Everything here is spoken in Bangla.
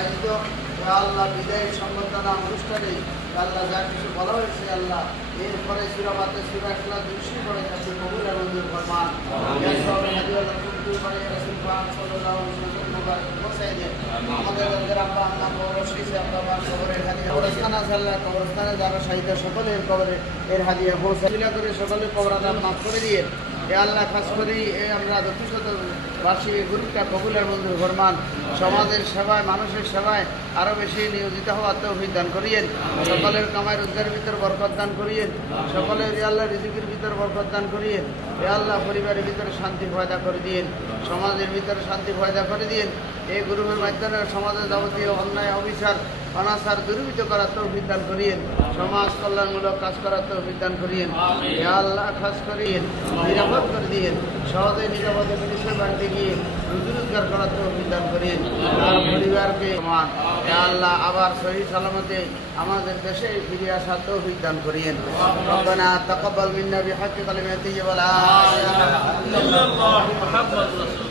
আয়োজিত। আল্লাহ বিদায় সম্বর্ধনা অনুষ্ঠানে আল্লাহ যা কিছু বলা হয়েছে আল্লাহ এরপরে সুরাবাতে দুশি করে কাছে কবুল মঞ্জুর ফরমান। সকলের কবরে এর হাদিয়া করে সকলের কবর আদাব মাফ করে দিয়ে এ আল্লাহ খাস করি, এ আমরা যথেষ্ট বার্ষিক গুরুটা কবুলের বন্ধু ফরমান, সমাজের সেবায়, মানুষের সেবায় আরও বেশি নিয়োজিত হওয়ার তৌফিক দান করিয়েন। সকলের কামায় রোজগারের ভিতর বরকত দান করিয়েন। সকলের এ আল্লাহ রিজিকের ভিতর বরকত দান করিয়েন। এ আল্লাহ পরিবারের ভিতরে শান্তি ফয়দা করে দিয়েন। সমাজের ভিতরে শান্তি ফয়দা করে দিয়েন। এই গ্রুপের মাধ্যমে সমাজের যাবতীয় অন্যায় অবিচার অনাচার দূরীভূত করার তৌফিক দান করিয়েন। সমাজ কল্যাণমূলক কাজ করার তৌফিক দান করিয়েন। আল্লাহ খাস করিয়েন নিরাপদ করে দিয়েন। সহজে নিরাপদে বিদেশের বাড়িতে গিয়ে রুজি রোজগার করার তৌফিক দান করিয়েন। তার পরিবারকে সমান। আল্লাহ আবার সহি সালামতে আমাদের দেশে ফিরে আসার তৌফিক দান করিয়েন। ইলাহা ইল্লাল্লাহ ইল্লাল্লাহু মুহাম্মাদুর রাসূলুল্লাহ। সালামু আলাইকুম